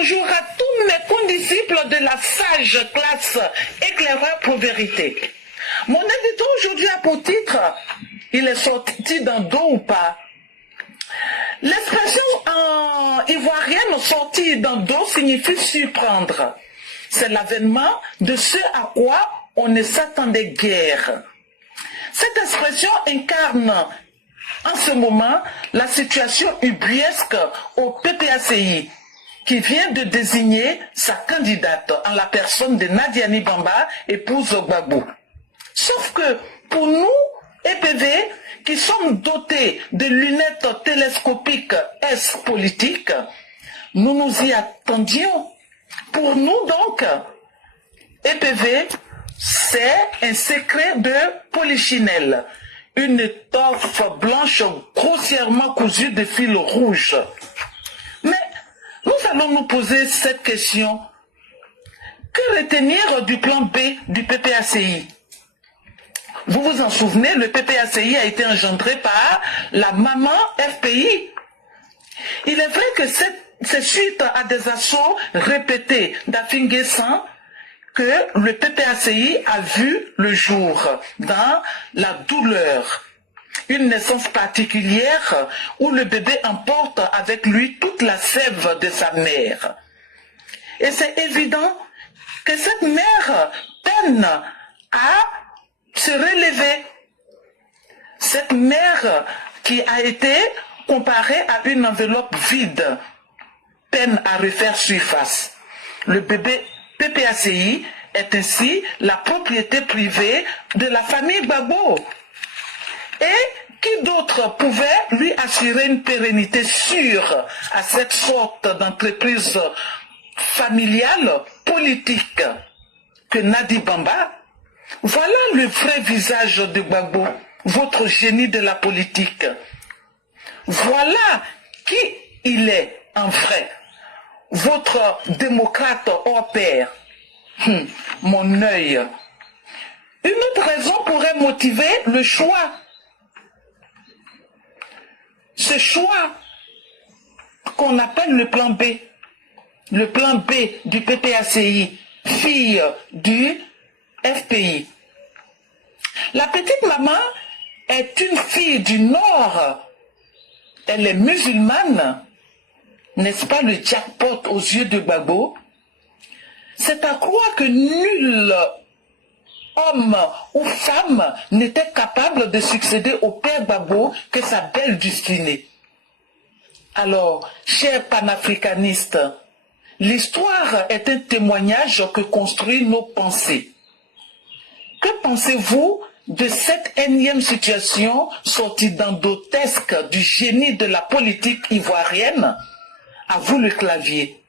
bonjour à tous mes condisciples de la sage classe éclaireur pour vérité. Mon édito aujourd'hui a pour titre, il est sorti dans dos ou pas. L'expression ivoirienne sortie dans dos signifie surprendre. C'est l'avènement de ce à quoi on ne s'attendait guère. Cette expression incarne en ce moment la situation ubuesque au PPACI qui vient de désigner sa candidate en la personne de Nadiani Bamba, épouse Gbagbo. Sauf que pour nous, EPV, qui sommes dotés de lunettes télescopiques S-politiques, nous nous y attendions. Pour nous donc, EPV, c'est un secret de polichinelle, une étoffe blanche grossièrement cousue de fils rouges. Mais nous allons nous poser cette question. Que retenir du plan B du PPACI? Vous vous en souvenez, le PPACI a été engendré par la maman FPI. Il est vrai que c'est suite à des assauts répétés d'Afinguessan que le PPACI a vu le jour dans la douleur. Une naissance particulière où le bébé emporte avec lui toute la sève de sa mère. Et c'est évident que cette mère peine à se relever. Cette mère qui a été comparée à une enveloppe vide peine à refaire surface. Le bébé PPACI est ainsi la propriété privée de la famille Gbagbo. Et qui d'autre pouvait lui assurer une pérennité sûre à cette sorte d'entreprise familiale politique que Nadi Bamba? Voilà le vrai visage de Gbagbo, votre génie de la politique. Voilà qui il est en vrai, votre démocrate hors pair. Mon œil. Une autre raison pourrait motiver le choix. Ce choix qu'on appelle le plan B du PPACI, fille du FPI. La petite maman est une fille du Nord. Elle est musulmane. N'est-ce pas le jackpot aux yeux de Gbagbo? C'est à croire que nul homme ou femme n'était capable de succéder au père Gbagbo que sa belle destinée. Alors, chers panafricanistes, l'histoire est un témoignage que construisent nos pensées. Que pensez-vous de cette énième situation sortie d'endotesque du génie de la politique ivoirienne? À vous le clavier.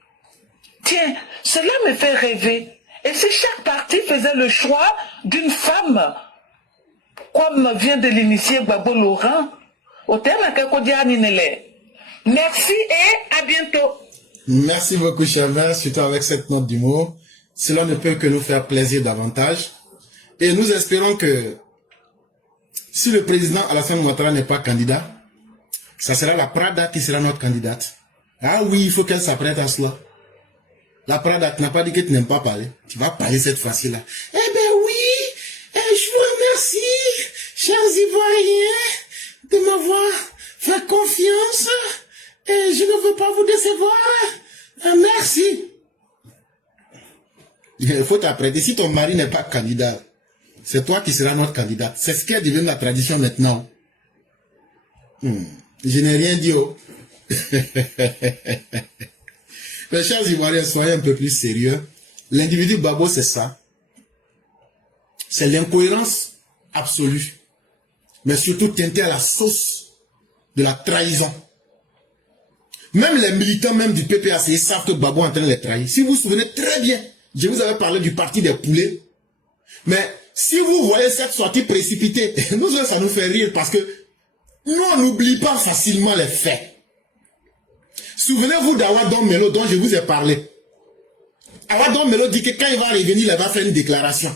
Tiens, cela me fait rêver. Et si chaque parti faisait le choix d'une femme, comme vient de l'initier Gbagbo Laurent, au terme à merci et à bientôt. Merci beaucoup, Chavin, surtout avec cette note d'humour. Cela ne peut que nous faire plaisir davantage. Et nous espérons que si le président Alassane Ouattara n'est pas candidat, ça sera la Prada qui sera notre candidate. Ah oui, il faut qu'elle s'apprête à cela. La Prada, tu n'as pas dit que tu n'aimes pas parler. Tu vas parler cette fois-ci là. Eh ben oui, je vous remercie, chers Ivoiriens, de m'avoir fait confiance. Et je ne veux pas vous décevoir. Merci. Il faut t'apprêter. Si ton mari n'est pas candidat, c'est toi qui seras notre candidate. C'est ce qui est devenu la tradition maintenant. Je n'ai rien dit. Oh. Mes chers Ivoiriens, soyez un peu plus sérieux. L'individu Gbagbo, c'est ça. C'est l'incohérence absolue. Mais surtout teinté à la sauce de la trahison. Même les militants même du PPACI savent que Gbagbo est en train de les trahir. Si vous vous souvenez très bien, je vous avais parlé du parti des poulets. Mais si vous voyez cette sortie précipitée, nous, ça nous fait rire parce que nous, on n'oublie pas facilement les faits. Souvenez-vous d'Awadon Melo dont je vous ai parlé. Awadon Melo dit que quand il va revenir, il va faire une déclaration.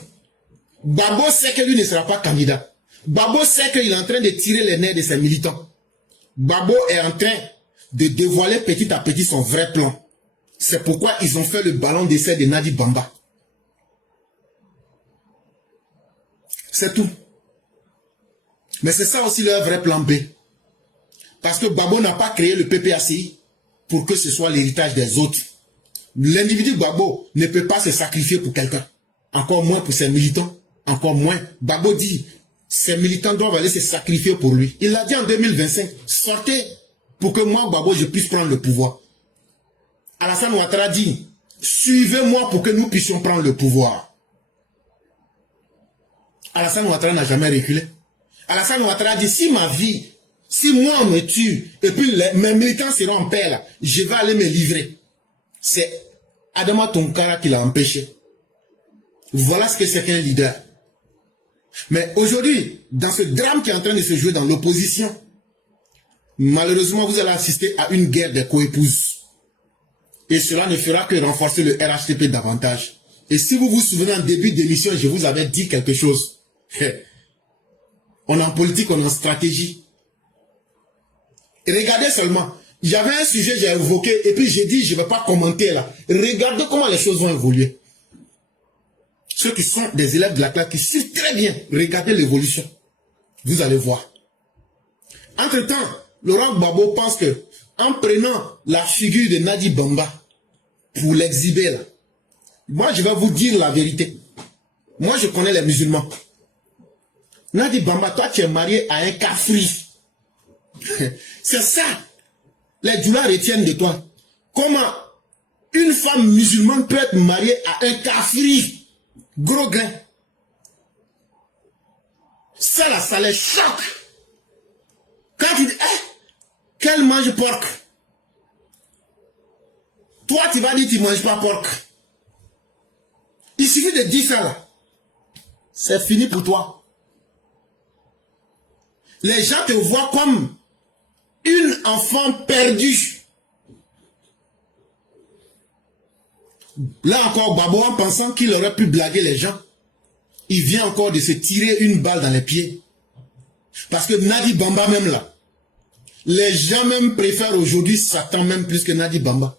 Gbagbo sait que lui ne sera pas candidat. Gbagbo sait qu'il est en train de tirer les nerfs de ses militants. Gbagbo est en train de dévoiler petit à petit son vrai plan. C'est pourquoi ils ont fait le ballon d'essai de Nadi Bamba. C'est tout. Mais c'est ça aussi leur vrai plan B. Parce que Gbagbo n'a pas créé le PPACI pour que ce soit l'héritage des autres. L'individu Gbagbo ne peut pas se sacrifier pour quelqu'un. Encore moins pour ses militants. Encore moins. Gbagbo dit, ses militants doivent aller se sacrifier pour lui. Il l'a dit en 2025. Sortez pour que moi, Gbagbo, je puisse prendre le pouvoir. Alassane Ouattara dit, suivez-moi pour que nous puissions prendre le pouvoir. Alassane Ouattara n'a jamais reculé. Alassane Ouattara dit, si ma vie, si moi on me tue, et puis mes militants seront en paix là, je vais aller me livrer. C'est Adama Tonkara qui l'a empêché. Voilà ce que c'est qu'un leader. Mais aujourd'hui, dans ce drame qui est en train de se jouer dans l'opposition, malheureusement, vous allez assister à une guerre des coépouses. Et cela ne fera que renforcer le RHTP davantage. Et si vous vous souvenez en début d'émission, je vous avais dit quelque chose. On est en politique, on est en stratégie. Et regardez seulement. Il y avait un sujet, j'ai évoqué, et puis j'ai dit, je ne vais pas commenter là. Regardez comment les choses vont évoluer. Ceux qui sont des élèves de la classe qui suivent très bien, regardez l'évolution. Vous allez voir. Entre-temps, Laurent Gbagbo pense que, en prenant la figure de Nadi Bamba pour l'exhiber là, moi je vais vous dire la vérité. Moi je connais les musulmans. Nadi Bamba, toi tu es marié à un kafri. C'est ça. Les djoulas retiennent de toi. Comment une femme musulmane peut être mariée à un kafri? Gros grain. Ça là, ça les choque. Quand tu dis, qu'elle mange porc. Toi, tu vas dire, tu ne manges pas porc. Il suffit de dire ça là. C'est fini pour toi. Les gens te voient comme une enfant perdue. Là encore, Gbagbo, en pensant qu'il aurait pu blaguer les gens, il vient encore de se tirer une balle dans les pieds. Parce que Nadi Bamba même là, les gens même préfèrent aujourd'hui Satan même plus que Nadi Bamba.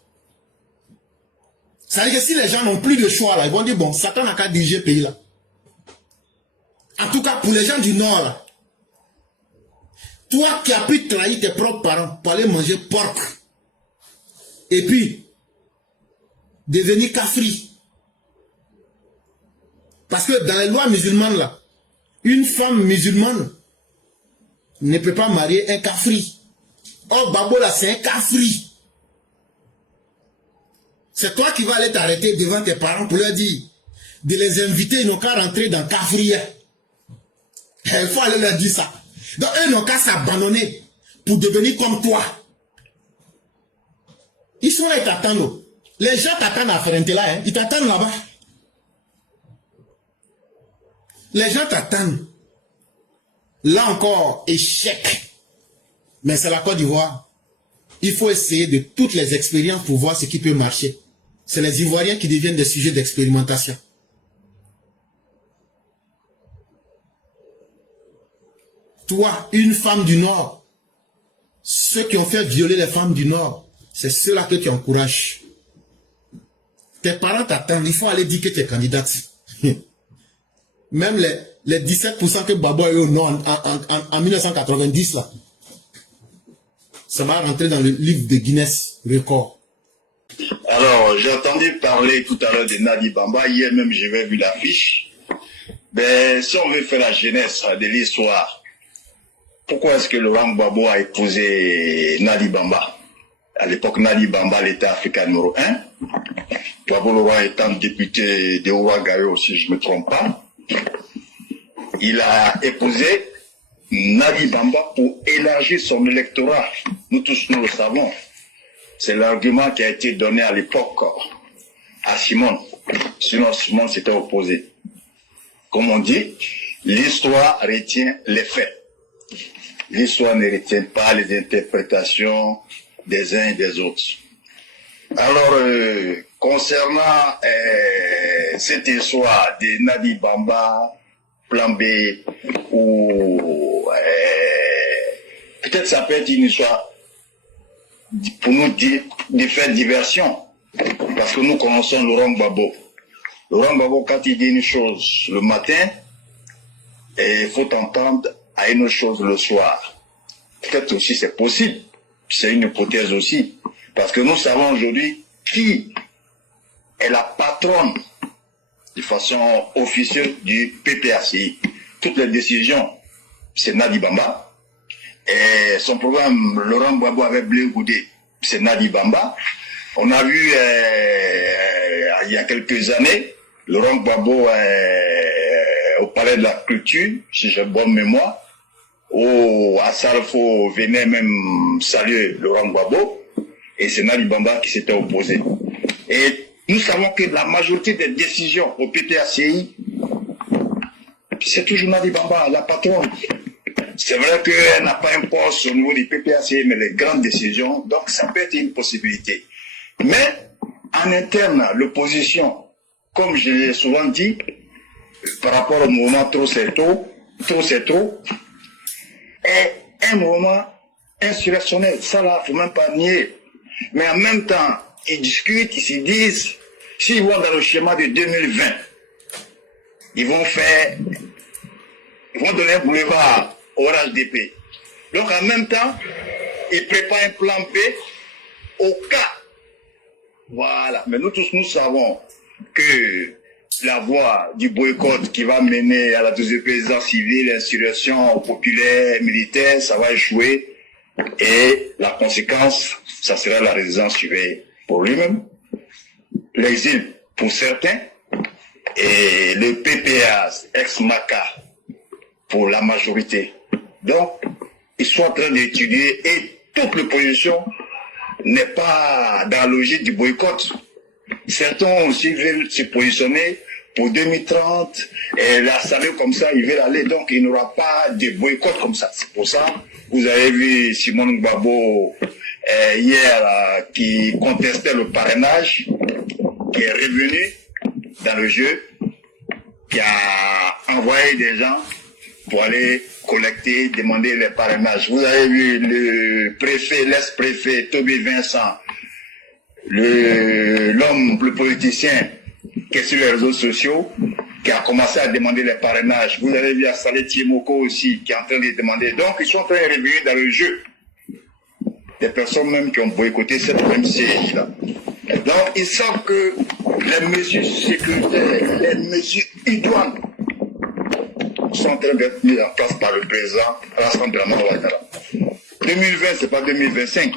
Ça veut dire que si les gens n'ont plus de choix là, ils vont dire bon, Satan n'a qu'à diriger le pays là. En tout cas, pour les gens du Nord là, toi qui as pu trahir tes propres parents pour aller manger porc, et puis devenir kafri. Parce que dans les lois musulmanes là, une femme musulmane ne peut pas marier un kafri. Oh, Gbagbo là, c'est un kafri. C'est toi qui vas aller t'arrêter devant tes parents pour leur dire de les inviter, ils n'ont qu'à rentrer dans kafri. Il faut aller leur dire ça. Donc, eux n'ont qu'à s'abandonner pour devenir comme toi. Ils sont là, ils t'attendent. Les gens t'attendent à Ferentela, hein. Ils t'attendent là-bas. Les gens t'attendent. Là encore, échec. Mais c'est la Côte d'Ivoire. Il faut essayer de toutes les expériences pour voir ce qui peut marcher. C'est les Ivoiriens qui deviennent des sujets d'expérimentation. Toi, une femme du Nord, ceux qui ont fait violer les femmes du Nord, c'est ceux-là que tu encourages. Tes parents t'attendent, il faut aller dire que tu es candidate. Même les 17% que Gbagbo a eu au Nord en 1990, là, ça va rentrer dans le livre de Guinness Record. Alors, j'ai entendu parler tout à l'heure de Nadi Bamba. Hier même, j'avais vu l'affiche. Ben, si on veut faire la genèse de l'histoire, pourquoi est-ce que Laurent Gbagbo a épousé Nadi Bamba? À l'époque, Nadi Bamba, l'État africain numéro 1. Gbagbo Laurent étant député de Ouagayo, si je ne me trompe pas. Il a épousé Nadi Bamba pour élargir son électorat. Nous tous, nous le savons. C'est l'argument qui a été donné à l'époque à Simone. Sinon, Simone s'était opposé. Comme on dit, l'histoire retient les faits. L'histoire ne retient pas les interprétations des uns et des autres. Alors, concernant cette histoire de Nadi Bamba, plan B, ou peut-être ça peut être une histoire pour nous dire de faire diversion. Parce que nous connaissons Laurent Gbagbo. Laurent Gbagbo, quand il dit une chose le matin, il faut entendre à une autre chose le soir. Peut-être aussi c'est possible. C'est une hypothèse aussi. Parce que nous savons aujourd'hui qui est la patronne de façon officieuse du PPACI. Toutes les décisions, c'est Nadi Bamba. Et son programme, Laurent Gbagbo avec Blé Goudé, c'est Nadi Bamba. On a vu il y a quelques années, Laurent Gbagbo au Palais de la Culture, si j'ai bonne mémoire, où Assalfo venait même saluer Laurent Gbagbo, et c'est Nadi Bamba qui s'était opposé. Et nous savons que la majorité des décisions au PPACI, c'est toujours Nadi Bamba, la patronne. C'est vrai qu'elle n'a pas un poste au niveau du PPACI, mais les grandes décisions, donc ça peut être une possibilité. Mais en interne, l'opposition, comme je l'ai souvent dit, par rapport au mouvement Trop c'est trop, est un mouvement insurrectionnel. Ça là, il ne faut même pas nier. Mais en même temps, ils discutent, ils se disent, s'ils vont dans le schéma de 2020, ils vont donner un boulevard au RHDP. Donc en même temps, ils préparent un plan B au cas. Voilà. Mais nous tous, nous savons que la voie du boycott qui va mener à la deuxième présidence civile, l'insurrection populaire, militaire, ça va échouer. Et la conséquence, ça sera la résidence surveillée pour lui-même, l'exil pour certains, et le PPA, ex-MACA, pour la majorité. Donc, ils sont en train d'étudier et toute l'opposition n'est pas dans la logique du boycott. Certains aussi veulent se positionner pour 2030 et la saluer comme ça, ils veulent aller. Donc, il n'y aura pas de boycott comme ça. C'est pour ça, vous avez vu Simon Gbagbo hier qui contestait le parrainage, qui est revenu dans le jeu, qui a envoyé des gens pour aller collecter, demander les parrainages. Vous avez vu le préfet, l'ex-préfet Toby Vincent, l'homme, le politicien qui est sur les réseaux sociaux, qui a commencé à demander les parrainages. Vous avez vu Saleh Tiemoko aussi, qui est en train de demander. Donc, ils sont en train de revenir dans le jeu. Des personnes même qui ont boycotté cette même siège-là. Donc, ils savent que les mesures sécuritaires, les mesures idoines, sont en train d'être mises en place par le président Alassane Dramane Ouattara. 2020, c'est pas 2025.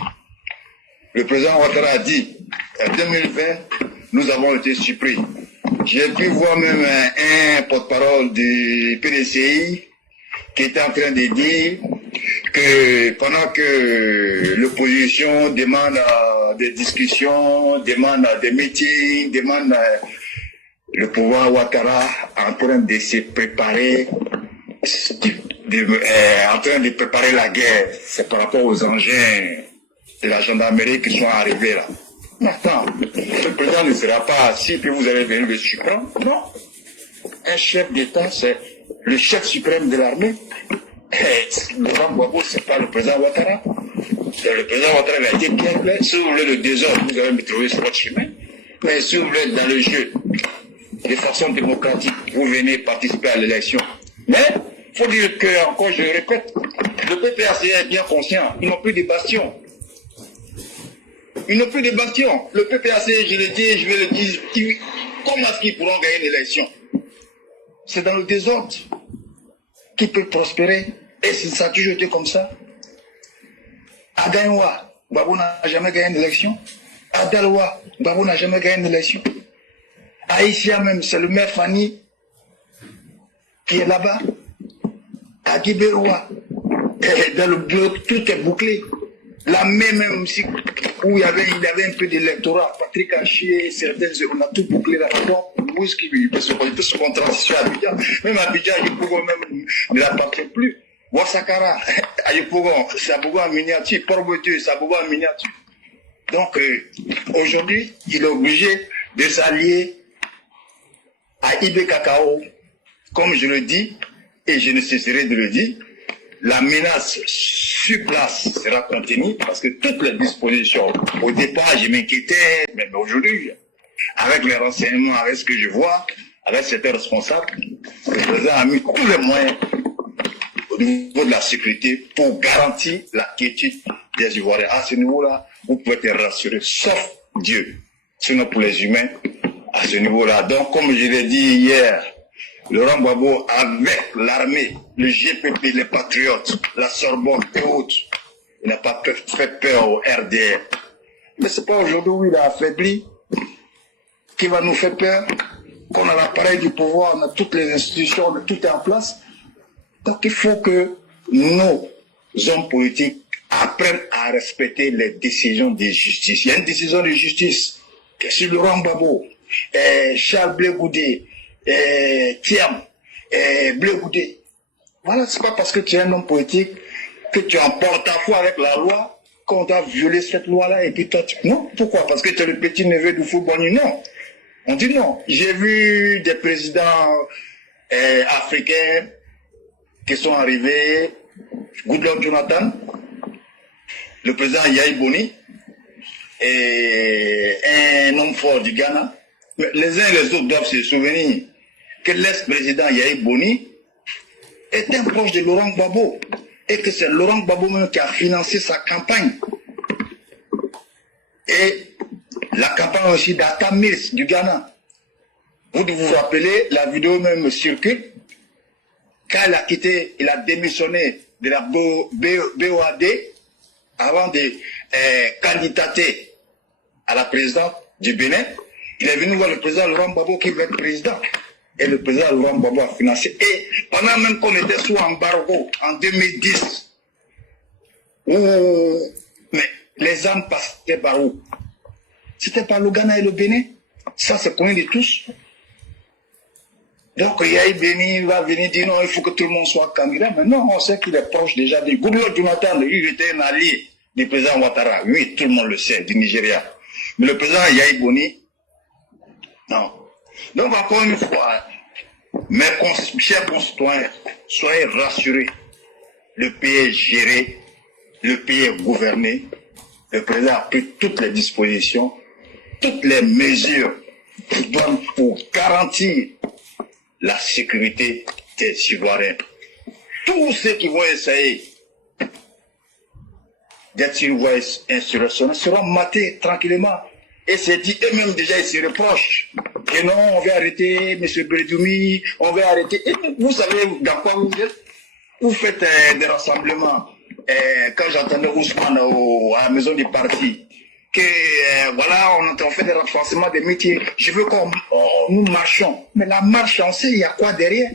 Le président Ouattara a dit, en 2020, nous avons été surpris. J'ai pu voir même un porte-parole du PDCI qui était en train de dire que pendant que l'opposition demande des discussions, demande des meetings, demande le pouvoir Ouattara en train de se préparer, en train de préparer la guerre. C'est par rapport aux engins de la gendarmerie qui sont arrivés là. Attends, le président ne sera pas assis puis vous allez venir le suprême. Non. Un chef d'État, c'est le chef suprême de l'armée. Laurent Gbagbo, c'est pas le président Ouattara. Le président Ouattara a été bien clair. Si vous voulez le désordre, vous allez me trouver sur votre chemin. Mais si vous voulez être dans le jeu, de façon démocratique, vous venez participer à l'élection. Mais, il faut dire que, encore je le répète, le PPAC est bien conscient, ils n'ont plus de bastions. Ils n'ont plus de bastions. Le PPAC, je le dis, je vais le dire, comment est-ce qu'ils pourront gagner une élection? C'est dans le désordre qu'ils peuvent prospérer. Et ça a toujours été comme ça. À Gaïwa, Gbagbo n'a jamais gagné une élection. À Dalwa, Gbagbo n'a jamais gagné une élection. À Isia même, c'est le maire Fanny qui est là-bas. À Guibéroua, dans le bloc, tout est bouclé. La même si, où il y avait un peu d'électorat, Patrick Haché, certains, on a tout bouclé là-bas. Où est-ce qu'il peut se contraster à Abidjan? Même Abidjan, Yopougon même ne l'appartient plus. Ouassakara, à Yopougon, c'est Abougon en miniature. Port-Boteux, c'est Abougon en miniature. Donc, aujourd'hui, il est obligé de s'allier à Ibé Cacao, comme je le dis, et je ne cesserai de le dire, la menace sur place sera contenue parce que toutes les dispositions, au départ je m'inquiétais, mais aujourd'hui avec les renseignements, avec ce que je vois, avec certains responsables, le président a mis tous les moyens au niveau de la sécurité pour garantir la quiétude des Ivoiriens. À ce niveau-là, vous pouvez être rassurés, sauf Dieu. Sinon pour les humains, à ce niveau-là. Donc, comme je l'ai dit hier, Laurent Gbagbo, avec l'armée, le GPP, les patriotes, la Sorbonne et autres, il n'a pas fait peur au RDR. Mais c'est pas aujourd'hui où il a affaibli qui va nous faire peur, qu'on a l'appareil du pouvoir, on a toutes les institutions, tout est en place. Donc il faut que nos hommes politiques apprennent à respecter les décisions de justice. Il y a une décision de justice que sur Laurent Gbagbo, Charles Blé Goudé, Thiam, Blé Goudé. Voilà, c'est pas parce que tu es un homme politique que tu es en porte-à-faux avec la loi qu'on doit violer cette loi-là et puis toi tu... Non, pourquoi? Parce que tu es le petit neveu du football. Non, on dit non. J'ai vu des présidents africains qui sont arrivés, Goodluck Jonathan, le président Yahi Boni, et un homme fort du Ghana. Mais les uns et les autres doivent se souvenir que l'ex-président Yahi Boni est un proche de Laurent Gbagbo et que c'est Laurent Gbagbo même qui a financé sa campagne. Et la campagne aussi d'Atta Mills du Ghana. Vous vous rappelez, la vidéo même circule. Quand il a quitté, il a démissionné de la BOAD avant de candidater à la présidence du Bénin. Il est venu voir le président Laurent Gbagbo qui veut être président. Et le président Laurent Gbagbo a financé. Et pendant même qu'on était sous embargo en 2010, mais les âmes passaient par où? C'était par le Ghana et le Bénin. Ça, c'est connu de tous. Donc, Yahi Boni va venir dire non, il faut que tout le monde soit candidat. Mais non, on sait qu'il est proche déjà de Goodluck Jonathan. Il était un allié du président Ouattara. Oui, tout le monde le sait, du Nigeria. Mais le président Yahi Boni, non. Donc, encore une fois, mes chers concitoyens, soyez rassurés. Le pays est géré, le pays est gouverné. Le président a pris toutes les dispositions, toutes les mesures pour garantir la sécurité des Ivoiriens. Tous ceux qui vont essayer d'être une voie insurrectionnelle seront matés tranquillement. Et c'est dit, eux-mêmes déjà, ils se reprochent. Que non, on va arrêter M. Bredoumi, on va arrêter. Et vous savez dans quoi vous êtes? Vous faites des rassemblements. Quand j'entendais Ousmane à la maison du parti, que voilà, on fait des renforcements des métiers. Je veux qu'on nous marchons. Mais la marche, on sait, il y a quoi derrière?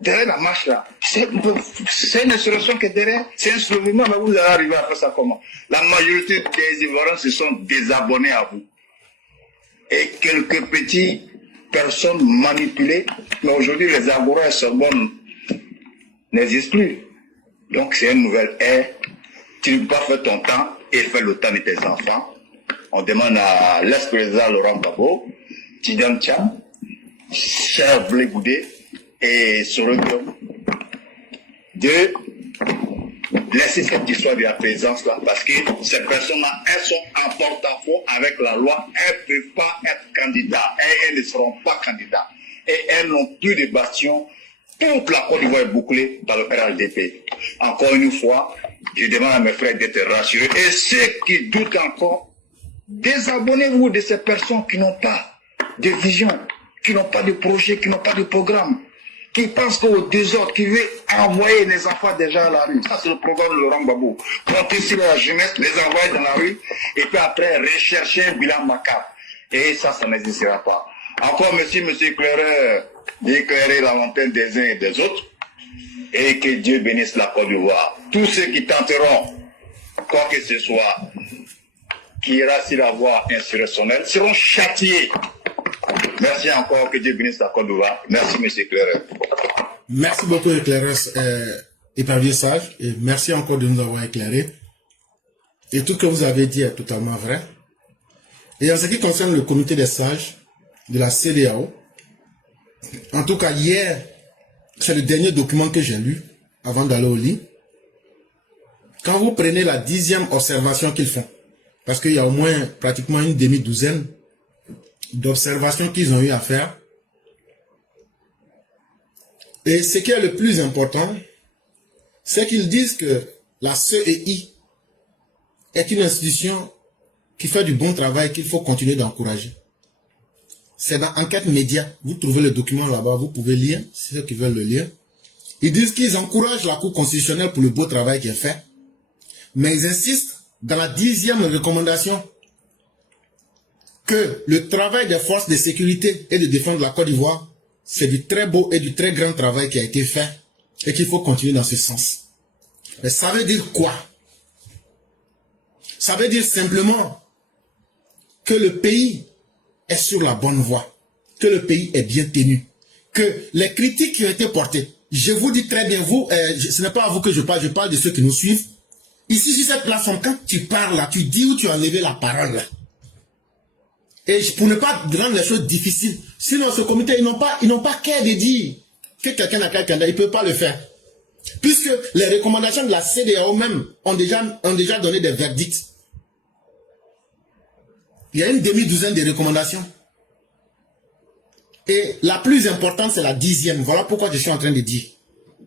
Derrière la marche là, c'est une insurrection qui est derrière, c'est un soulèvement, mais vous allez arriver à faire ça comment? La majorité des Ivoiriens se sont désabonnés à vous. Et quelques petites personnes manipulées, mais aujourd'hui les Agora et Sorbonne n'existent plus. Donc c'est une nouvelle ère. Tu ne peux pas faire ton temps et faire le temps de tes enfants. On demande à l'ex-président Laurent Gbagbo, Tidjane Thiam, Charles Blé Goudé et Sorogum de laisser cette histoire de la présence là, parce que ces personnes-là, elles sont en porte-à-faux avec la loi, elles ne peuvent pas être candidats, et elles ne seront pas candidats. Et elles n'ont plus de bastion. Toute la Côte d'Ivoire est bouclée par le RLDP. Encore une fois, je demande à mes frères d'être rassurés. Et ceux qui doutent encore, désabonnez-vous de ces personnes qui n'ont pas de vision, qui n'ont pas de projet, qui n'ont pas de programme, qui pensent qu'au désordre, qui veut envoyer les enfants déjà à la rue. Ça, c'est le programme de Laurent Gbagbo. Compter sur la jeunesse, les envoyer dans la rue, et puis après rechercher un bilan macabre. Et ça n'existera pas. Encore merci, monsieur éclaireur, d'éclairer la montagne des uns et des autres, et que Dieu bénisse la Côte d'Ivoire. Tous ceux qui tenteront, quoi que ce soit, qui ira sur la voie insurrectionnelle, seront châtiés. Merci encore, que Dieu bénisse la Côte d'Ivoire. Merci, monsieur éclaireur. Merci beaucoup, éclaireur épargné sage, et merci encore de nous avoir éclairé. Et tout ce que vous avez dit est totalement vrai. Et en ce qui concerne le comité des sages de la CEDEAO, en tout cas hier, c'est le dernier document que j'ai lu avant d'aller au lit. Quand vous prenez la 10e observation qu'ils font, parce qu'il y a au moins pratiquement une demi-douzaine d'observation qu'ils ont eu à faire. Et ce qui est le plus important, c'est qu'ils disent que la CEI est une institution qui fait du bon travail qu'il faut continuer d'encourager. C'est dans Enquête Média. Vous trouvez le document là-bas, vous pouvez lire, si ceux qui veulent le lire. Ils disent qu'ils encouragent la Cour constitutionnelle pour le beau travail qui est fait. Mais ils insistent dans la 10e recommandation que le travail des forces de sécurité et de défense de la Côte d'Ivoire, c'est du très beau et du très grand travail qui a été fait et qu'il faut continuer dans ce sens. Mais ça veut dire quoi? Ça veut dire simplement que le pays est sur la bonne voie, que le pays est bien tenu, que les critiques qui ont été portées, je vous dis très bien, vous, ce n'est pas à vous que je parle de ceux qui nous suivent. Ici, sur cette plateforme, quand tu parles là, tu dis où tu as enlevé la parole là. Et pour ne pas rendre les choses difficiles, sinon ce comité, ils n'ont pas qu'à de dire que quelqu'un a quelqu'un, ils ne peuvent pas le faire. Puisque les recommandations de la CEDEAO même ont déjà donné des verdicts. Il y a une demi-douzaine de recommandations. Et la plus importante, c'est la 10e. Voilà pourquoi je suis en train de dire.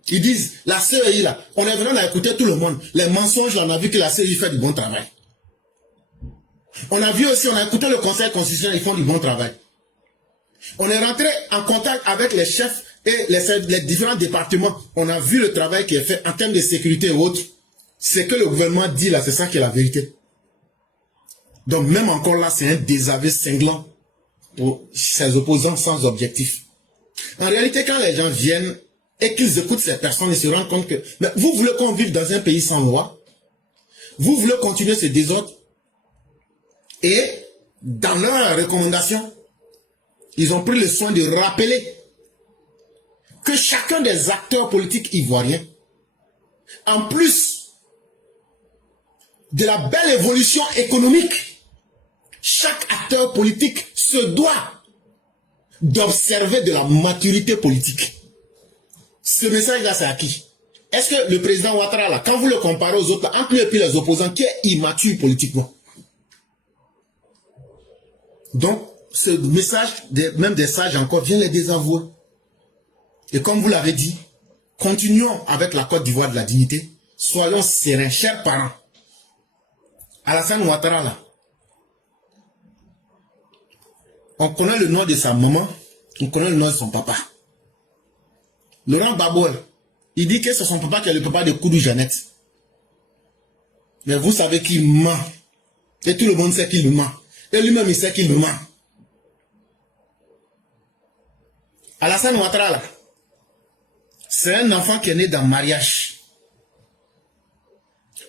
Ils disent, la CEI là, on est venu à écouter tout le monde. Les mensonges là, on a vu que la CEI fait du bon travail. On a vu aussi, on a écouté le Conseil constitutionnel, ils font du bon travail. On est rentré en contact avec les chefs et les différents départements. On a vu le travail qui est fait en termes de sécurité et autres. Ce que le gouvernement dit là, c'est ça qui est la vérité. Donc même encore là, c'est un désaveu cinglant pour ses opposants sans objectif. En réalité, quand les gens viennent et qu'ils écoutent ces personnes, ils se rendent compte que mais vous voulez qu'on vive dans un pays sans loi? Vous voulez continuer ce désordre? Et dans leurs recommandations, ils ont pris le soin de rappeler que chacun des acteurs politiques ivoiriens, en plus de la belle évolution économique, chaque acteur politique se doit d'observer de la maturité politique. Ce message-là, c'est à qui? Est-ce que le président Ouattara, là, quand vous le comparez aux autres, entre lui et puis les opposants, qui est immature politiquement? Donc, ce message, même des sages encore, vient les désavouer. Et comme vous l'avez dit, continuons avec la Côte d'Ivoire de la dignité. Soyons sereins, chers parents. Alassane Ouattara, là, on connaît le nom de sa maman, on connaît le nom de son papa. Laurent Gbagbo, il dit que c'est son papa qui est le papa de Koudou Jeannette. Mais vous savez qu'il ment. Et tout le monde sait qu'il ment. Et lui-même, il sait qu'il ment. Alassane Ouattara, là, c'est un enfant qui est né dans mariage.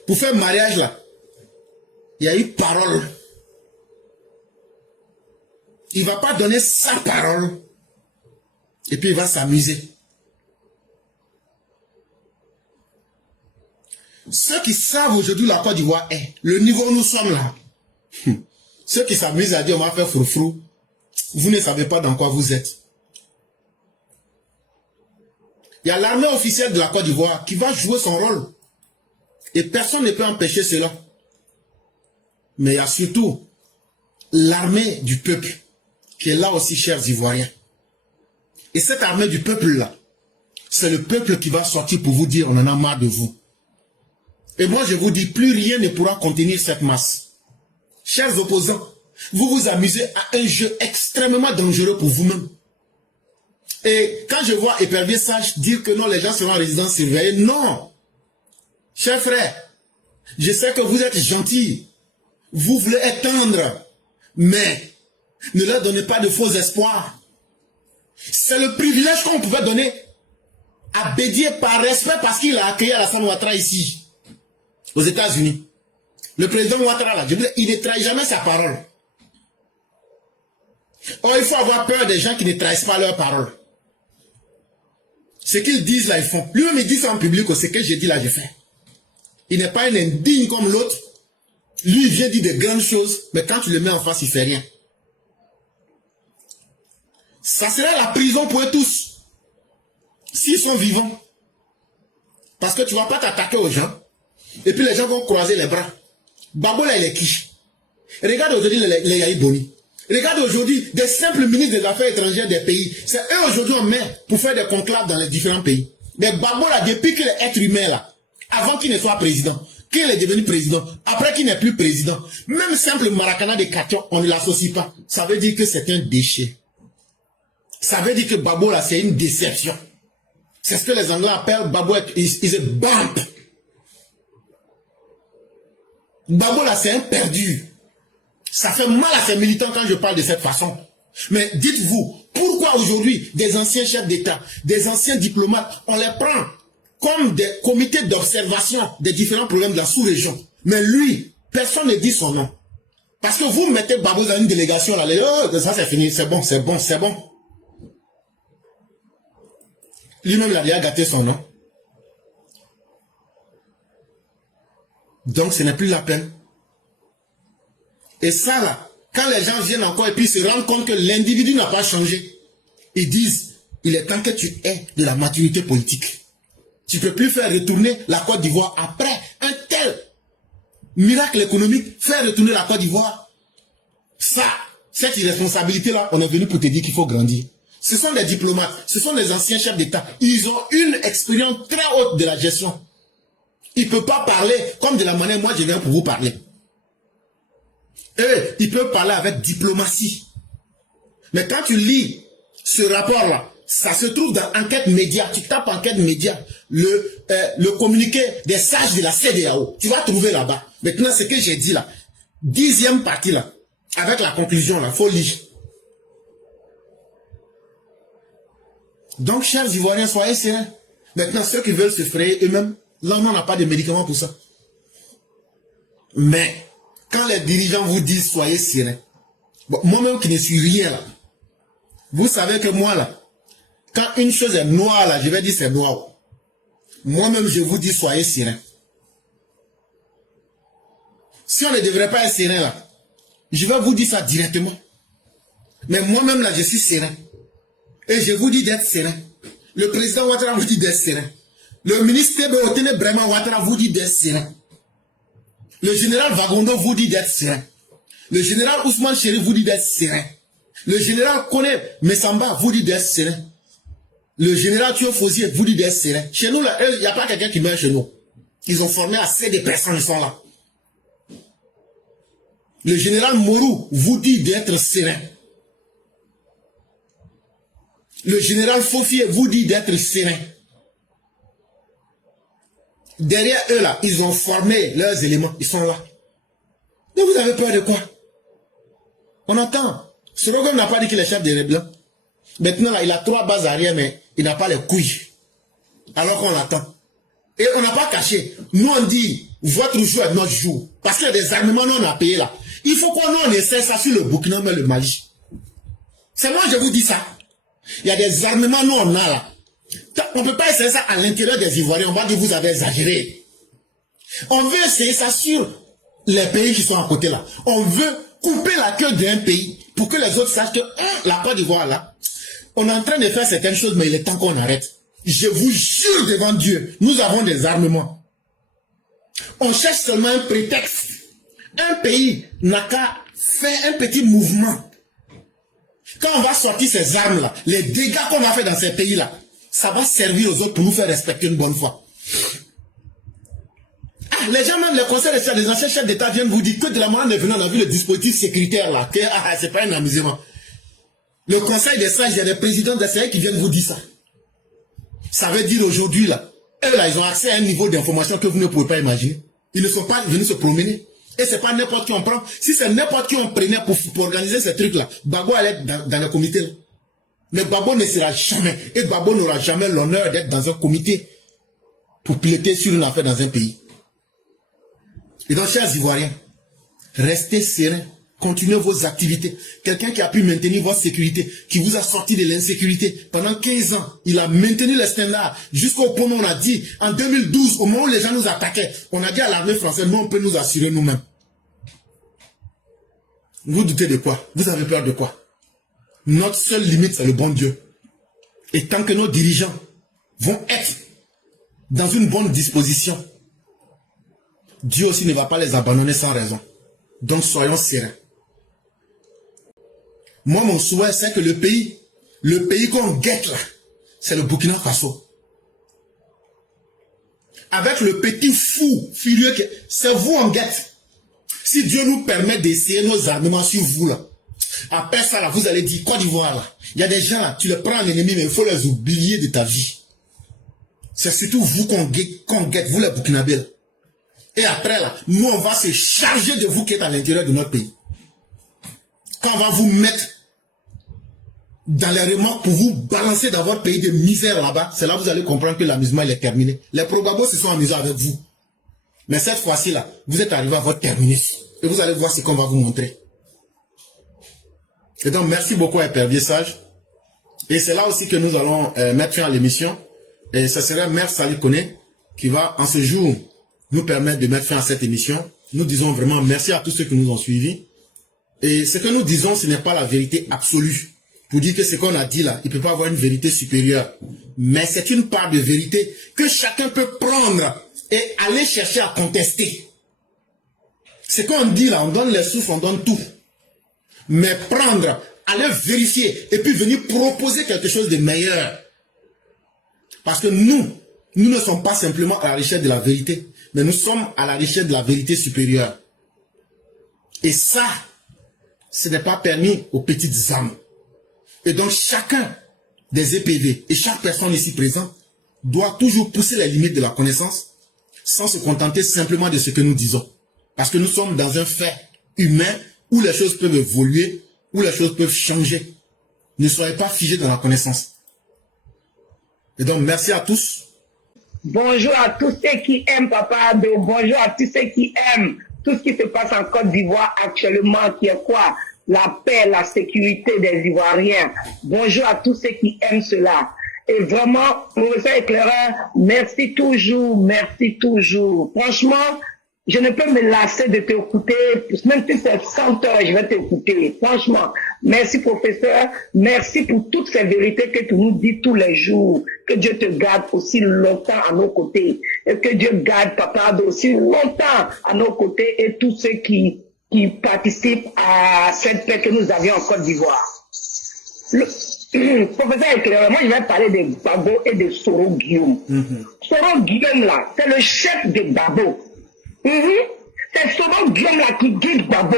Pour faire mariage, là, il y a eu parole. Il ne va pas donner sa parole. Et puis il va s'amuser. Ceux qui savent aujourd'hui la Côte d'Ivoire est, le niveau où nous sommes là. Ceux qui s'amusent à dire on va faire froufrou, vous ne savez pas dans quoi vous êtes. Il y a l'armée officielle de la Côte d'Ivoire qui va jouer son rôle. Et personne ne peut empêcher cela. Mais il y a surtout l'armée du peuple qui est là aussi, chers Ivoiriens. Et cette armée du peuple-là, c'est le peuple qui va sortir pour vous dire on en a marre de vous. Et moi je vous dis, plus rien ne pourra contenir cette masse. Chers opposants, vous vous amusez à un jeu extrêmement dangereux pour vous-même. Et quand je vois Épervier Sage dire que non, les gens seront en résidence surveillée, non. Chers frères, je sais que vous êtes gentils. Vous voulez être tendres. Mais ne leur donnez pas de faux espoirs. C'est le privilège qu'on pouvait donner à Bédié par respect parce qu'il a accueilli Alassane Ouattara ici, aux États-Unis. Le président Ouattara, là, il ne trahit jamais sa parole. Or, il faut avoir peur des gens qui ne trahissent pas leur parole. Ce qu'ils disent là, ils font. Lui-même, il dit ça en public, ce que j'ai dit là, j'ai fait. Il n'est pas un indigne comme l'autre. Lui, il vient dire de grandes choses, mais quand tu le mets en face, il ne fait rien. Ça serait la prison pour eux tous. S'ils sont vivants. Parce que tu ne vas pas t'attaquer aux gens. Et puis les gens vont croiser les bras. Babo là, il est qui? Regarde aujourd'hui les Yahi Boni. Regarde aujourd'hui, des simples ministres des Affaires étrangères des pays, c'est eux aujourd'hui on met pour faire des conclaves dans les différents pays. Mais Gbagbo là, depuis qu'il est être humain là, avant qu'il ne soit président, qu'il est devenu président, après qu'il n'est plus président, même simple maracana de carton, on ne l'associe pas. Ça veut dire que c'est un déchet. Ça veut dire que Gbagbo là, c'est une déception. C'est ce que les Anglais appellent Gbagbo is a bump. Gbagbo là, c'est un perdu. Ça fait mal à ces militants quand je parle de cette façon. Mais dites-vous, pourquoi aujourd'hui des anciens chefs d'État, des anciens diplomates, on les prend comme des comités d'observation des différents problèmes de la sous-région. Mais lui, personne ne dit son nom. Parce que vous mettez Gbagbo dans une délégation, là, oh, ça c'est fini, c'est bon, c'est bon, c'est bon. Lui-même, il a déjà gâté son nom. Donc, ce n'est plus la peine. Et ça, là, quand les gens viennent encore et puis se rendent compte que l'individu n'a pas changé, ils disent, il est temps que tu aies de la maturité politique. Tu ne peux plus faire retourner la Côte d'Ivoire après un tel miracle économique, faire retourner la Côte d'Ivoire. Ça, cette irresponsabilité-là, on est venu pour te dire qu'il faut grandir. Ce sont des diplomates, ce sont des anciens chefs d'État. Ils ont une expérience très haute de la gestion. Ils ne peuvent pas parler comme de la manière moi je viens pour vous parler. Eux, ils peuvent parler avec diplomatie. Mais quand tu lis ce rapport-là, ça se trouve dans Enquête Média. Tu tapes Enquête Média, le communiqué des sages de la CEDEAO. Tu vas trouver là-bas. Maintenant, ce que j'ai dit là, 10e partie là, avec la conclusion là, faut lire. Donc, chers Ivoiriens, soyez sereins. Maintenant, ceux qui veulent se frayer eux-mêmes, là, on n'a pas de médicaments pour ça. Mais, quand les dirigeants vous disent soyez sereins, bon, moi-même qui ne suis rien là, vous savez que moi là, quand une chose est noire là, je vais dire c'est noir. Moi-même je vous dis soyez sereins. Si on ne devrait pas être serein là, je vais vous dire ça directement. Mais moi-même là, je suis serein. Et je vous dis d'être serein. Le président Ouattara vous dit d'être serein. Le ministre Théotène Brahma Ouattara vous dit d'être serein. Le général Vagondo vous dit d'être serein. Le général Ousmane Chéri vous dit d'être serein. Le général Kone Messamba vous dit d'être serein. Le général Thio Fosier vous dit d'être serein. Chez nous, là, il n'y a pas quelqu'un qui meurt chez nous. Ils ont formé assez de personnes qui sont là. Le général Morou vous dit d'être serein. Le général Fofier vous dit d'être serein. Derrière eux là, ils ont formé leurs éléments, ils sont là. Mais vous avez peur de quoi? On entend. Sorogo n'a pas dit qu'il est chef des rebelles. Maintenant là, il a 3 bases arrière, mais il n'a pas les couilles. Alors qu'on l'attend. Et on n'a pas caché. Nous on dit, votre jour est notre jour. Parce qu'il y a des armements nous on a payé là. Il faut qu'on essaie ça sur le Burkina, mais le Mali. C'est moi je vous dis ça. Il y a des armements nous on a là. On ne peut pas essayer ça à l'intérieur des Ivoiriens. On va dire vous avez exagéré. On veut essayer ça sur les pays qui sont à côté là. On veut couper la queue d'un pays pour que les autres sachent que la Côte d'Ivoire là, on est en train de faire certaines choses, mais il est temps qu'on arrête. Je vous jure devant Dieu, nous avons des armements. On cherche seulement un prétexte. Un pays n'a qu'à faire un petit mouvement. Quand on va sortir ces armes là, les dégâts qu'on a fait dans ces pays là, ça va servir aux autres pour nous faire respecter une bonne fois. Ah, les gens, même les conseils des anciens chefs d'État viennent vous dire que de la manière de venir, on a vu le dispositif sécuritaire là, que c'est pas un amusement. Le conseil des sages, il y a des présidents des sages qui viennent vous dire ça. Ça veut dire aujourd'hui là, eux là, ils ont accès à un niveau d'information que vous ne pouvez pas imaginer. Ils ne sont pas venus se promener. Et c'est pas n'importe qui on prend. Si c'est n'importe qui on prenait pour organiser ces trucs là, Gbagbo allait être dans le comité là. Mais Gbagbo ne sera jamais, et Gbagbo n'aura jamais l'honneur d'être dans un comité pour piloter sur une affaire dans un pays. Et donc, chers Ivoiriens, restez sereins, continuez vos activités. Quelqu'un qui a pu maintenir votre sécurité, qui vous a sorti de l'insécurité pendant 15 ans, il a maintenu les standards jusqu'au point où on a dit, en 2012, au moment où les gens nous attaquaient, on a dit à l'armée française, nous on peut nous assurer nous-mêmes. Vous doutez de quoi? Vous avez peur de quoi? Notre seule limite, c'est le bon Dieu. Et tant que nos dirigeants vont être dans une bonne disposition, Dieu aussi ne va pas les abandonner sans raison. Donc soyons sereins. Moi, mon souhait, c'est que le pays qu'on guette là, c'est le Burkina Faso. Avec le petit fou furieux, c'est vous en guette. Si Dieu nous permet d'essayer nos armements sur vous là, après ça là, vous allez dire Côte d'Ivoire là, il y a des gens là, tu les prends en ennemi, mais il faut les oublier de ta vie. C'est surtout vous qu'on guette, vous les Burkinabés là. Et après là, nous on va se charger de vous qui êtes à l'intérieur de notre pays. Quand on va vous mettre dans les remorques pour vous balancer dans votre pays de misère là-bas, c'est là que vous allez comprendre que l'amusement il est terminé. Les Prograbos se sont amusés avec vous. Mais cette fois-ci là, vous êtes arrivé à votre terminus. Et vous allez voir ce qu'on va vous montrer. Et donc merci beaucoup à Épervier Sage. Et c'est là aussi que nous allons mettre fin à l'émission. Et ce serait Mère Sali Koné qui va en ce jour nous permettre de mettre fin à cette émission. Nous disons vraiment merci à tous ceux qui nous ont suivis. Et ce que nous disons, ce n'est pas la vérité absolue. Pour dire que ce qu'on a dit là, il ne peut pas avoir une vérité supérieure. Mais c'est une part de vérité que chacun peut prendre et aller chercher à contester. Ce qu'on dit là, on donne les souffles, on donne tout. Mais prendre, aller vérifier et puis venir proposer quelque chose de meilleur. Parce que nous ne sommes pas simplement à la recherche de la vérité, mais nous sommes à la recherche de la vérité supérieure. Et ça, ce n'est pas permis aux petites âmes. Et donc chacun des EPV et chaque personne ici présente doit toujours pousser les limites de la connaissance sans se contenter simplement de ce que nous disons. Parce que nous sommes dans un fait humain où les choses peuvent évoluer, où les choses peuvent changer. Ne soyez pas figés dans la connaissance. Et donc merci à tous. Bonjour à tous ceux qui aiment Papa Ado. Bonjour à tous ceux qui aiment tout ce qui se passe en Côte d'Ivoire actuellement, qui est quoi? La paix, la sécurité des Ivoiriens. Bonjour à tous ceux qui aiment cela. Et vraiment, professeur Éclaireur, merci toujours, merci toujours. Franchement, je ne peux me lasser de t'écouter, même si c'est 100 heures, je vais t'écouter. Franchement, merci professeur, merci pour toutes ces vérités que tu nous dis tous les jours. Que Dieu te garde aussi longtemps à nos côtés. Et que Dieu garde Papa Ado aussi longtemps à nos côtés et tous ceux qui participent à cette paix que nous avions en Côte d'Ivoire. Professeur Éclaireur, moi je vais parler de Babo et de Soro Guillaume. Soro Guillaume là, c'est le chef de Babo. C'est Soro Guillaume là qui guide Babo.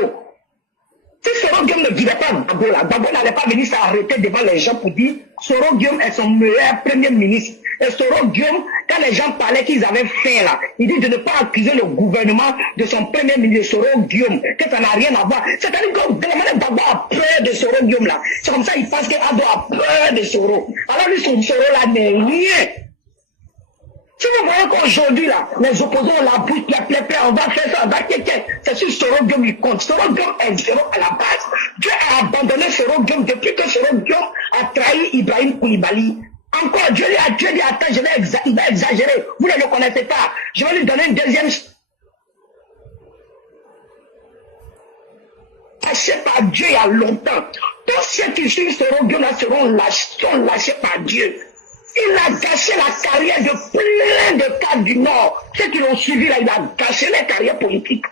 Si Soro Guillaume ne guidait pas Babo là, Babo n'allait pas venir s'arrêter devant les gens pour dire Soro Guillaume est son meilleur premier ministre. Et Soro Guillaume, quand les gens parlaient qu'ils avaient faim là, il dit de ne pas accuser le gouvernement de son premier ministre Soro Guillaume, que ça n'a rien à voir. C'est-à-dire que Babo a peur de Soro Guillaume là. C'est comme ça qu'il pense qu'Ado a peur de Soro. Alors lui, son Soro là n'est rien. Si vous voyez qu'aujourd'hui là, les opposants la bouche, on va faire ça, on va quelqu'un, c'est sur Soro Guillaume il compte. Soro Guillaume est zéro à la base. Dieu a abandonné Soro Guillaume depuis que Soro Guillaume a trahi Ibrahim Koulibaly. Encore, Dieu lui a dit, attends, il va exagérer. Vous ne le connaissez pas. Je vais lui donner une deuxième. Lâché par Dieu il y a longtemps. Tous ceux qui suivent Soro Guillaume seront lâchés par Dieu. Il a gâché la carrière de plein de cadres du Nord. Ceux qui l'ont suivi là, il a gâché les carrières politiques.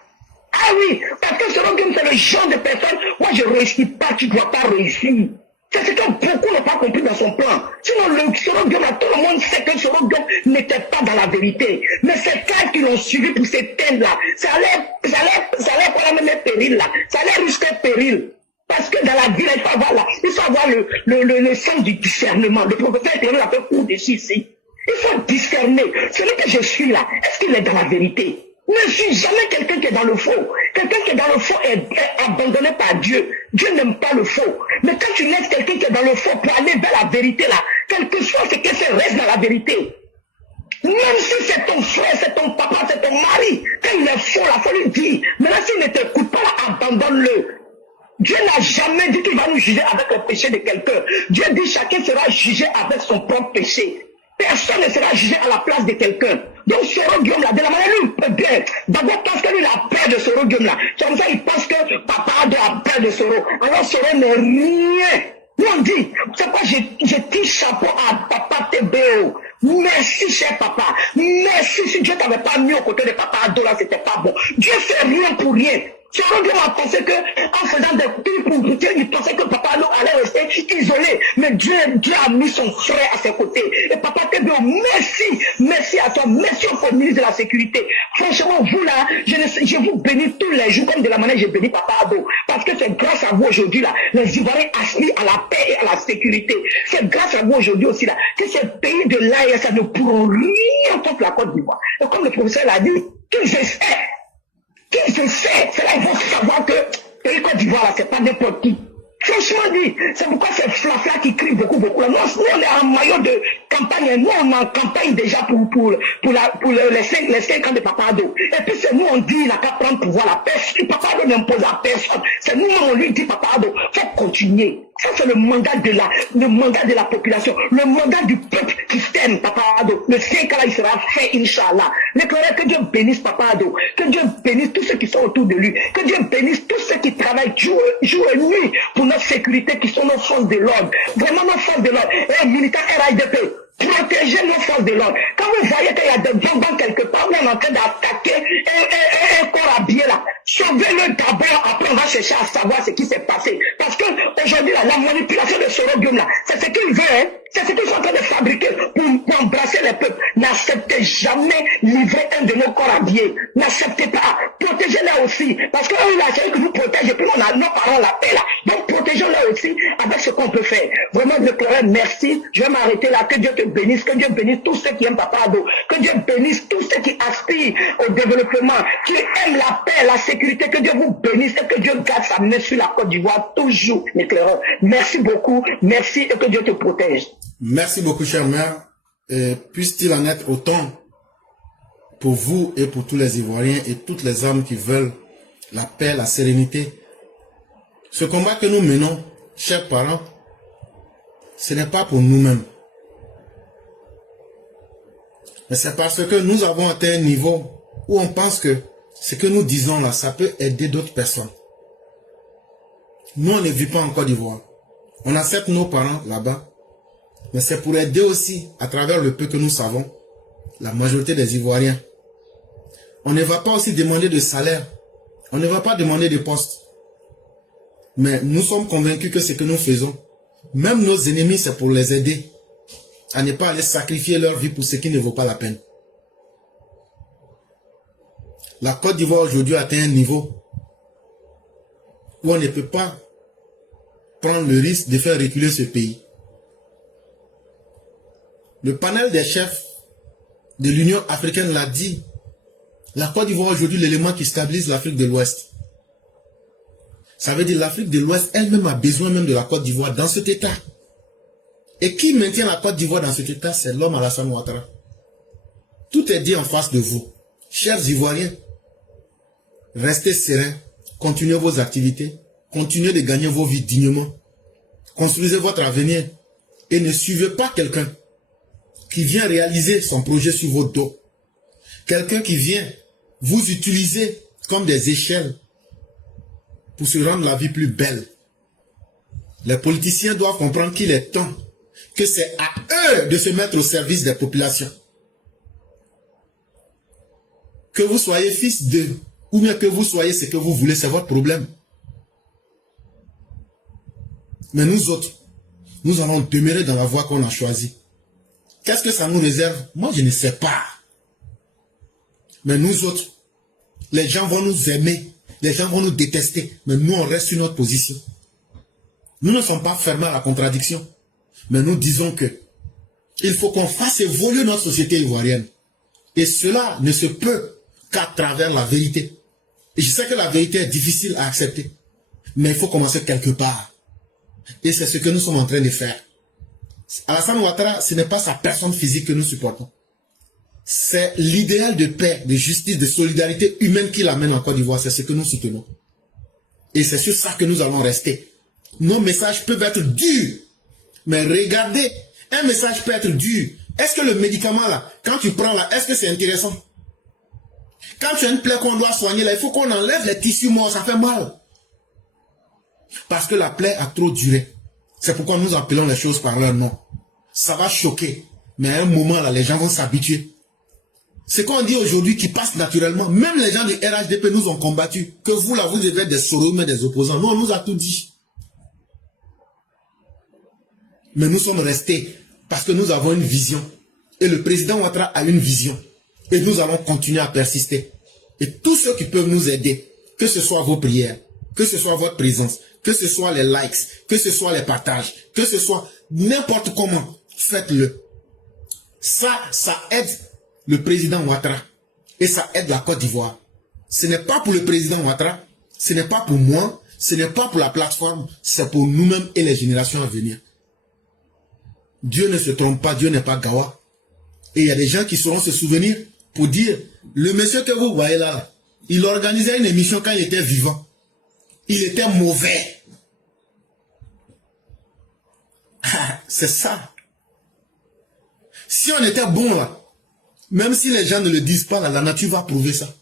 Ah oui, parce que Soro Guillaume, c'est le genre de personne, moi je ne réussis pas, tu ne dois pas réussir. C'est ce que beaucoup n'ont pas compris dans son plan. Sinon, le Soro Guillaume, tout le monde sait que Soro Guillaume n'était pas dans la vérité. Mais ces cadres qui l'ont suivi pour s'éteindre là, ça allait pas même péril là. Ça allait risquer péril. Parce que dans la vie, il faut avoir le sens du discernement. Le professeur Éclaireur a fait cours dessus ici. Il faut discerner. Celui que je suis là, est-ce qu'il est dans la vérité? Ne suis jamais quelqu'un qui est dans le faux. Quelqu'un qui est dans le faux est abandonné par Dieu. Dieu n'aime pas le faux. Mais quand tu laisses quelqu'un qui est dans le faux pour aller vers la vérité là, quel que soit ce que c'est, reste dans la vérité. Même si c'est ton frère, c'est ton papa, c'est ton mari, quand il est faux là, il faut lui dire. Maintenant, s'il ne t'écoute pas là, abandonne-le. Dieu n'a jamais dit qu'il va nous juger avec le péché de quelqu'un. Dieu dit chacun sera jugé avec son propre péché. Personne ne sera jugé à la place de quelqu'un. Donc Soro Guillaume là, de la manière lui, il peut bien. D'abord parce que lui, il a peur de Soro Guillaume là. C'est comme ça il pense que Papa Ado a peur de Soro. Alors Soro n'est rien. Nous on dit, c'est pas je tire chapeau à Papa TBO. Merci cher papa. Merci si Dieu t'avait pas mis aux côtés de Papa Ado là, c'était pas bon. Dieu fait rien pour rien. Soro Guillaume a pensé que, en faisant des trucs pour Dieu, il pensait que Papa Ado isolé. Mais Dieu a mis son frère à ses côtés. Et Papa Kébio, merci à toi, merci au ministre de la Sécurité. Franchement, vous là, je vous bénis tous les jours comme de la manière que je bénis Papa Ado. Parce que c'est grâce à vous aujourd'hui là, les Ivoiriens aspirent à la paix et à la sécurité. C'est grâce à vous aujourd'hui aussi là, que ces pays de l'AES ne pourront rien contre la Côte d'Ivoire. Et comme le professeur l'a dit, qu'ils essaient, c'est là ils vont savoir que la Côte d'Ivoire là, c'est pas n'importe qui. Franchement dit, c'est pourquoi c'est Flafla qui crie beaucoup. Nous, on est en maillot de campagne. Nous, on est en campagne déjà pour les 5 ans de Papa Ado. Et puis c'est nous, on dit, il n'a qu'à prendre pouvoir la paix. Papa Ado n'impose à personne. C'est nous, on lui dit, Papa Ado, faut continuer. Ça, c'est le mandat de la population, le mandat du peuple qui t'aime, Papa Ado. Le 5 ans là, il sera fait, Inch'Allah. Que Dieu bénisse Papa Ado, que Dieu bénisse tous ceux qui sont autour de lui, que Dieu bénisse tous ceux qui travaillent jour et nuit pour notre sécurité, qui sont nos forces de l'ordre. Vraiment nos forces de l'ordre. Et militaires RIDP, protégez nos forces de l'ordre. Quand vous voyez qu'il y a des bombes quelque part, on est en train d'attaquer un corps habillé là, sauvez-le d'abord, après on va chercher à savoir ce qui s'est passé. Parce que aujourd'hui, la manipulation de Sorogium là, c'est ce qu'il veut, hein. C'est ce qu'ils sont en train de fabriquer pour embrasser les peuples. N'acceptez jamais livrer un de nos corps habillés. N'acceptez pas. Protégez-les aussi. Parce que eux, là, c'est eux qui nous protègent. Et puis, nos parents l'appellent là. Donc, protégeons-les aussi avec ce qu'on peut faire. Vraiment, je pleurais merci. Je vais m'arrêter là. Que Dieu te bénisse. Que Dieu bénisse tous ceux qui aiment Papa Ado. Que Dieu bénisse tous ceux qui aspirent au développement, qui aiment la paix, la sécurité. Que Dieu vous bénisse et que Dieu garde sa main sur la Côte d'Ivoire toujours, l'éclaireur. Merci beaucoup. Merci et que Dieu te protège. Merci beaucoup, cher maire. Puisse-t-il en être autant pour vous et pour tous les Ivoiriens et toutes les âmes qui veulent la paix, la sérénité. Ce combat que nous menons, chers parents, ce n'est pas pour nous-mêmes. Mais c'est parce que nous avons atteint un niveau où on pense que ce que nous disons là, ça peut aider d'autres personnes. Nous, on ne vit pas en Côte d'Ivoire. On accepte nos parents là-bas. Mais c'est pour aider aussi, à travers le peu que nous savons, la majorité des Ivoiriens. On ne va pas aussi demander de salaire. On ne va pas demander de poste. Mais nous sommes convaincus que ce que nous faisons, même nos ennemis, c'est pour les aider à ne pas aller sacrifier leur vie pour ce qui ne vaut pas la peine. La Côte d'Ivoire aujourd'hui atteint un niveau où on ne peut pas prendre le risque de faire reculer ce pays. Le panel des chefs de l'Union africaine l'a dit. La Côte d'Ivoire aujourd'hui l'élément qui stabilise l'Afrique de l'Ouest. Ça veut dire l'Afrique de l'Ouest elle-même a besoin même de la Côte d'Ivoire dans cet état. Et qui maintient la Côte d'Ivoire dans cet état, c'est l'homme Alassane Ouattara. Tout est dit en face de vous. Chers Ivoiriens, restez sereins, continuez vos activités, continuez de gagner vos vies dignement, construisez votre avenir et ne suivez pas quelqu'un qui vient réaliser son projet sur votre dos. Quelqu'un qui vient vous utiliser comme des échelles pour se rendre la vie plus belle. Les politiciens doivent comprendre qu'il est temps que c'est à eux de se mettre au service des populations. Que vous soyez fils d'eux, ou bien que vous soyez ce que vous voulez, c'est votre problème. Mais nous autres, nous allons demeurer dans la voie qu'on a choisie. Qu'est-ce que ça nous réserve? Moi, je ne sais pas. Mais nous autres, les gens vont nous aimer, les gens vont nous détester, mais nous, on reste sur notre position. Nous ne sommes pas fermés à la contradiction, mais nous disons que il faut qu'on fasse évoluer notre société ivoirienne. Et cela ne se peut qu'à travers la vérité. Et je sais que la vérité est difficile à accepter, mais il faut commencer quelque part. Et c'est ce que nous sommes en train de faire. Alassane Ouattara, ce n'est pas sa personne physique que nous supportons. C'est l'idéal de paix, de justice, de solidarité humaine qui l'amène en Côte d'Ivoire. C'est ce que nous soutenons. Et c'est sur ça que nous allons rester. Nos messages peuvent être durs. Mais regardez, un message peut être dur. Est-ce que le médicament là, quand tu prends là, est-ce que c'est intéressant? Quand tu as une plaie qu'on doit soigner là, il faut qu'on enlève les tissus morts, ça fait mal. Parce que la plaie a trop duré. C'est pourquoi nous appelons les choses par leur nom. Ça va choquer. Mais à un moment là, les gens vont s'habituer. Ce qu'on dit aujourd'hui qui passe naturellement, même les gens du RHDP nous ont combattu. Que vous là, vous devez être des Soros, mais des opposants. Nous, on nous a tout dit. Mais nous sommes restés parce que nous avons une vision. Et le président Ouattara a une vision. Et nous allons continuer à persister. Et tous ceux qui peuvent nous aider, que ce soit vos prières, que ce soit votre présence, que ce soit les likes, que ce soit les partages, que ce soit n'importe comment, faites-le. Ça aide le président Ouattara. Et ça aide la Côte d'Ivoire. Ce n'est pas pour le président Ouattara, ce n'est pas pour moi, ce n'est pas pour la plateforme, c'est pour nous-mêmes et les générations à venir. Dieu ne se trompe pas, Dieu n'est pas Gawa. Et il y a des gens qui sauront se souvenir pour dire, le monsieur que vous voyez là, il organisait une émission quand il était vivant. Il était mauvais. C'est ça. Si on était bon là, même si les gens ne le disent pas, là, la nature va prouver ça.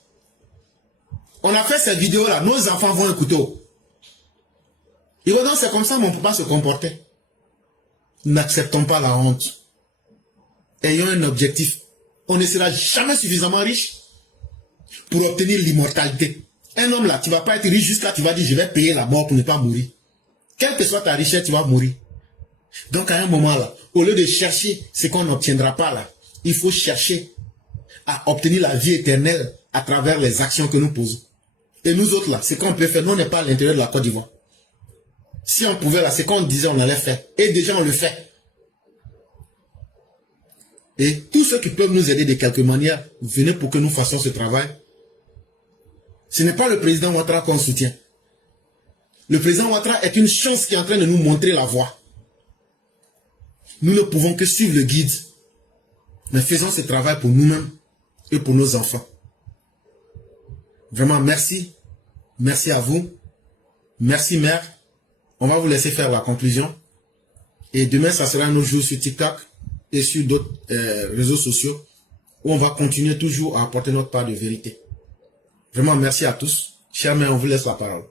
On a fait cette vidéo là, nos enfants vont écouter. Et voilà, c'est comme ça mon papa se comportait. N'acceptons pas la honte. Ayons un objectif. On ne sera jamais suffisamment riche pour obtenir l'immortalité. Un homme là, tu ne vas pas être riche jusqu'à tu vas dire je vais payer la mort pour ne pas mourir. Quelle que soit ta richesse, tu vas mourir. Donc à un moment là, au lieu de chercher ce qu'on n'obtiendra pas là, il faut chercher à obtenir la vie éternelle à travers les actions que nous posons. Et nous autres là, ce qu'on peut faire, nous on n'est pas à l'intérieur de la Côte d'Ivoire. Si on pouvait là, ce qu'on disait on allait faire. Et déjà on le fait. Et tous ceux qui peuvent nous aider de quelque manière, venez pour que nous fassions ce travail. Ce n'est pas le président Ouattara qu'on soutient. Le président Ouattara est une chance qui est en train de nous montrer la voie. Nous ne pouvons que suivre le guide. Mais faisons ce travail pour nous-mêmes et pour nos enfants. Vraiment, merci. Merci à vous. Merci, mère. On va vous laisser faire la conclusion. Et demain, ça sera un autre jour sur TikTok et sur d'autres réseaux sociaux où on va continuer toujours à apporter notre part de vérité. Vraiment, merci à tous. Chers mères, on vous laisse la parole.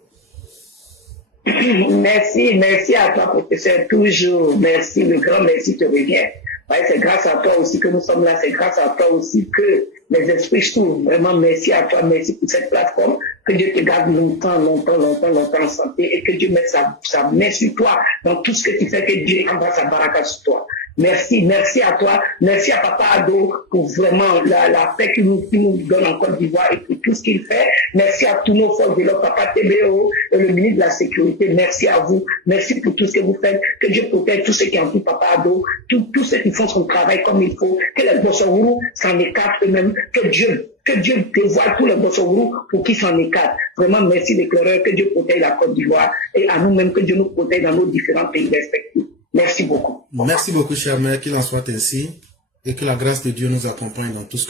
Merci à toi, professeur, toujours. Merci, le grand merci te revient. Ouais, c'est grâce à toi aussi que nous sommes là, c'est grâce à toi aussi que les esprits s'ouvrent. Vraiment, merci à toi, merci pour cette plateforme. Que Dieu te garde longtemps en santé et que Dieu mette sa main sur toi dans tout ce que tu fais, que Dieu envoie sa baraka sur toi. Merci à toi, merci à Papa Ado pour vraiment la paix qu'il nous donne en Côte d'Ivoire et pour tout ce qu'il fait. Merci à tous nos forces de l'ordre, Papa TBO et le ministre de la Sécurité. Merci à vous, merci pour tout ce que vous faites. Que Dieu protège tous ceux qui entourent Papa Ado, tous ceux qui font son travail comme il faut. Que les Bossorou s'en écartent eux-mêmes. Que Dieu dévoile tous les Bossorou pour qu'ils s'en écartent. Vraiment, merci l'éclaireur. Que Dieu protège la Côte d'Ivoire et à nous-mêmes, que Dieu nous protège dans nos différents pays respectifs. Merci beaucoup. Merci beaucoup, chère mère, qu'il en soit ainsi et que la grâce de Dieu nous accompagne dans tout ce que